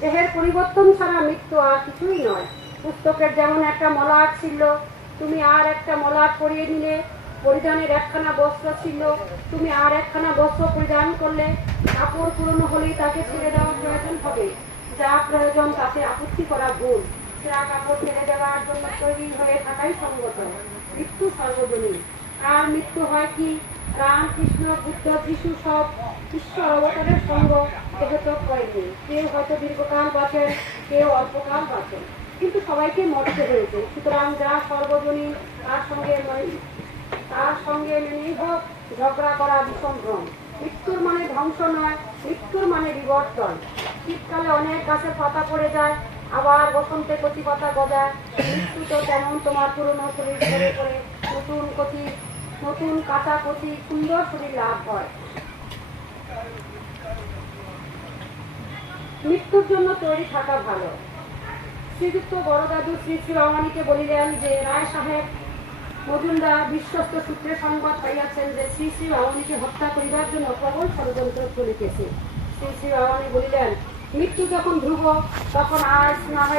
দেহের পরিবর্তন ছাড়া মৃত্যু আর কিছুই নয়। পুস্তকের যেমন একটা মলাট ছিল, তুমি আর একটা মলাট পরিয়ে নিলে। পরিধানের একখানা বস্ত্র ছিল, তুমি আর একখানা বস্ত্র পরিধান করলে। কাপড় পুরনো হলেই তাকে ছেড়ে দেওয়ার প্রয়োজন হবে। যা প্রয়োজন তাতে আপত্তি করা ভুল। সেরা কাপড় ছেড়ে দেওয়ার জন্য তৈরি হয়ে থাকাই সঙ্গত। মৃত্যু সর্বজনীন। আর মৃত্যু হয় কি? রাম, কৃষ্ণ, বুদ্ধ, যিশু সব ঈশ্বর অবতারের সঙ্গ দেহত্যাগ করেনি। কেউ হয়তো দীর্ঘকাল বাঁচেন, কেউ অল্পকাল বাঁচেন, কিন্তু সবাইকে মরতে হয়েছে। সুতরাং যা সর্বজনীন তার সঙ্গে মেনেই হোক ঝগড়া করা বিসম্ভ্রম। মৃত্যুর মানে ধ্বংস নয়, মৃত্যুর মানে বিবর্তন। শীতকালে অনেক গাছের পাতা পড়ে যায়, আবার বসন্তে কচি পাতা গজায়। মৃত্যু তো তেমন, তোমার পুরনো শরীর ধরে করে নতুন কাঁচা কচি সুন্দর শরীর লাভ হয়। মৃত্যুর জন্য তৈরি থাকা ভালো। শ্রীযুক্ত বড়দাদু শ্রী শ্রী রমণীকে বলিলেন যে রায় সাহেব মজুমদার বিশ্বস্ত সূত্রে সংবাদ পাইয়াছেন যে শ্রী শ্রী রমণীকে হত্যা করিবার জন্য প্রবল ষড়যন্ত্র চলিতেছে। শ্রী শ্রী রমণী বলিলেন, মৃত্যু যখন ধ্রুব, তখন আর না হয়